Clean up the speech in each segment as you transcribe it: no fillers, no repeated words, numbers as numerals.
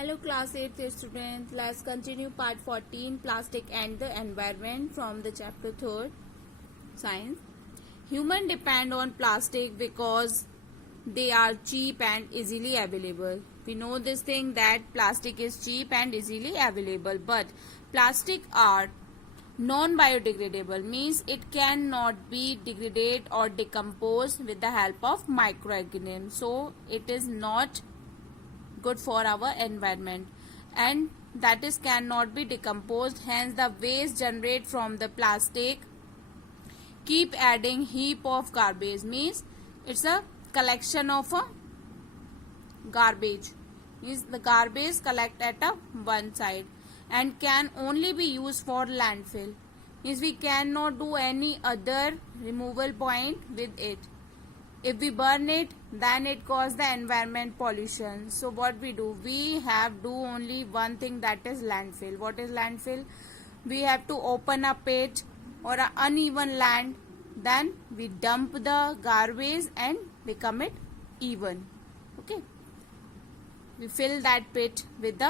Hello class 8th students, let's continue part 14 plastic and the environment from the chapter 3rd science. Human depend on plastic because they are cheap and easily available. We know this thing that plastic is cheap and easily available, but plastic are non-biodegradable, means it cannot be degraded or decomposed with the help of microorganisms, so it is not good for our environment, and that is cannot be decomposed. Hence the waste generate from the plastic keep adding heap of garbage, means it's a collection of a garbage, means the garbage collect at a one side and can only be used for landfill, means we cannot do any other removal point with it. If we burn it, then it causes the environment pollution. So what we do? We have do only one thing, that is landfill. What is landfill? We have to open a pit or an uneven land. Then we dump the garbage and become it even. Okay. We fill that pit with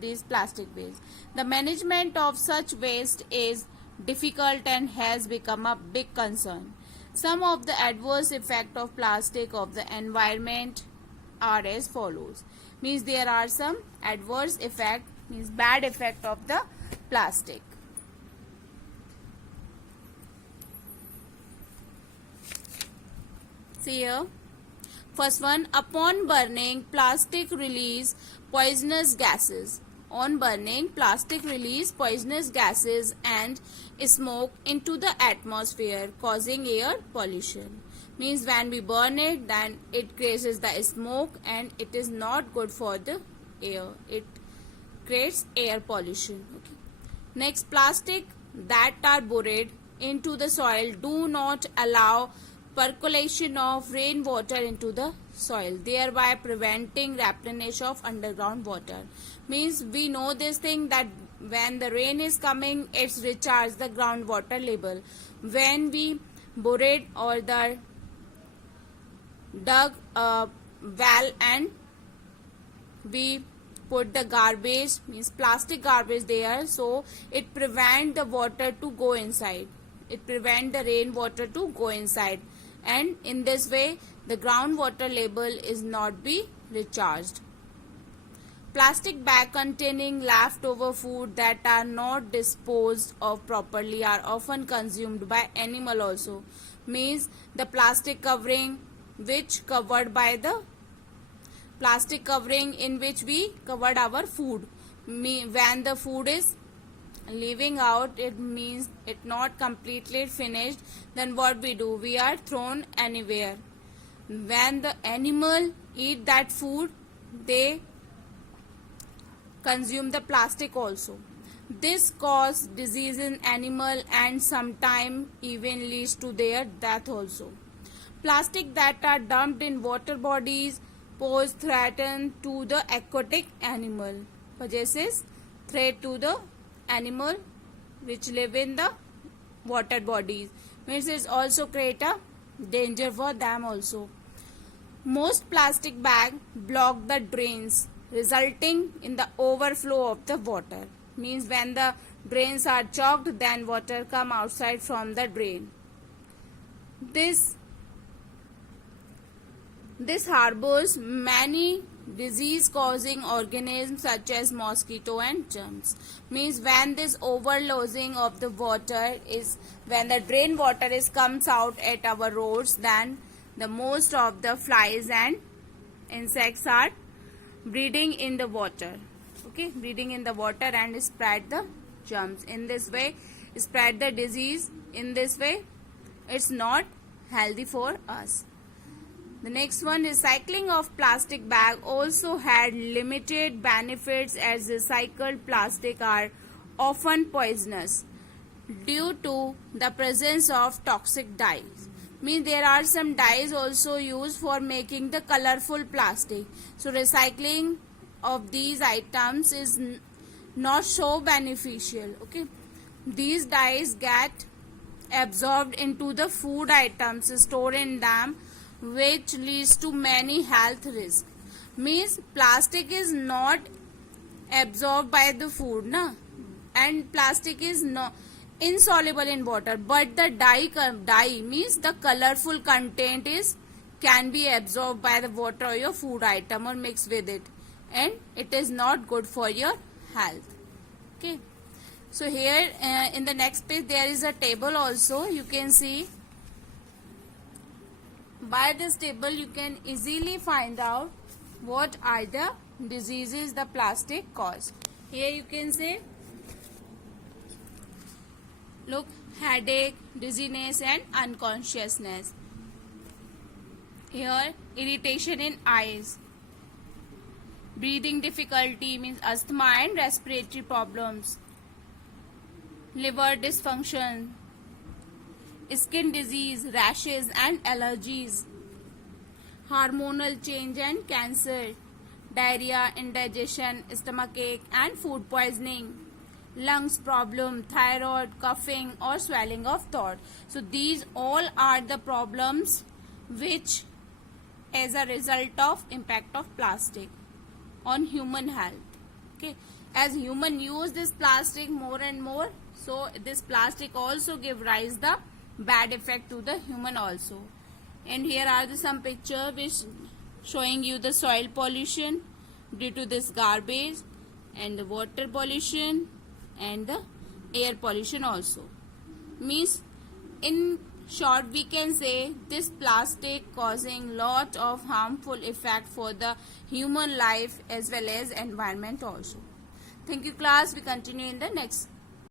these plastic waste. The management of such waste is difficult and has become a big concern. Some of the adverse effect of plastic of the environment are as follows. Means there are some adverse effect, means bad effect of the plastic. See here. First one, upon burning, plastic release poisonous gases. On burning, plastic release poisonous gases and smoke into the atmosphere, causing air pollution. Means when we burn it, then it creates the smoke and it is not good for the air. It creates air pollution. Okay. Next, plastic that are buried into the soil do not allow percolation of rainwater into the soil, thereby preventing replenishment of underground water. Means we know this thing that when the rain is coming, it's recharge the groundwater level. When we buried or the dug a well and we put the garbage, means plastic garbage there, so it prevent the water to go inside. It prevent the rainwater to go inside, and in this way the groundwater level is not be recharged. Plastic bag containing leftover food that are not disposed of properly are often consumed by animal also. Means the plastic covering which covered by the plastic covering in which we covered our food. When the food is leaving out, it means it not completely finished, then what we do? We are thrown anywhere. When the animal eat that food, they consume the plastic also. This causes disease in animal and sometimes even leads to their death also. Plastic that are dumped in water bodies pose threat to the aquatic animal, possesses threat to the animal which live in the water bodies, means it also create a danger for them also. Most plastic bags block the drains, resulting in the overflow of the water. Means when the drains are choked, then water come outside from the drain. This harbors many disease causing organisms such as mosquito and germs. Means when this overloading of the water is, when the drain water is comes out at our roads, then the most of the flies and insects are breeding in the water. Okay, breeding in the water and spread the germs. In this way spread the disease. In this way it's not healthy for us. The next one, recycling of plastic bag also had limited benefits as recycled plastic are often poisonous due to the presence of toxic dyes. Means there are some dyes also used for making the colorful plastic. So recycling of these items is not so beneficial. Okay, these dyes get absorbed into the food items stored in them, which leads to many health risks. Means plastic is not absorbed by the food, na, and plastic is no insoluble in water, but the dye means the colorful content is can be absorbed by the water or your food item or mixed with it, and it is not good for your health. Okay, so here in the next page there is a table also. You can see by this table you can easily find out what are the diseases the plastic cause. Here you can say, look, headache, dizziness and unconsciousness. Here irritation in eyes, breathing difficulty means asthma and respiratory problems, liver dysfunction, skin disease, rashes and allergies, hormonal change and cancer, diarrhea, indigestion, stomachache and food poisoning, lungs problem, thyroid, coughing or swelling of throat. So these all are the problems which as a result of impact of plastic on human health. Okay, as human use this plastic more and more, so this plastic also give rise the bad effect to the human also. And here are the some picture which showing you the soil pollution due to this garbage, and the water pollution and the air pollution also. Means in short we can say this plastic causing lot of harmful effect for the human life as well as environment also. Thank you class. We continue in the next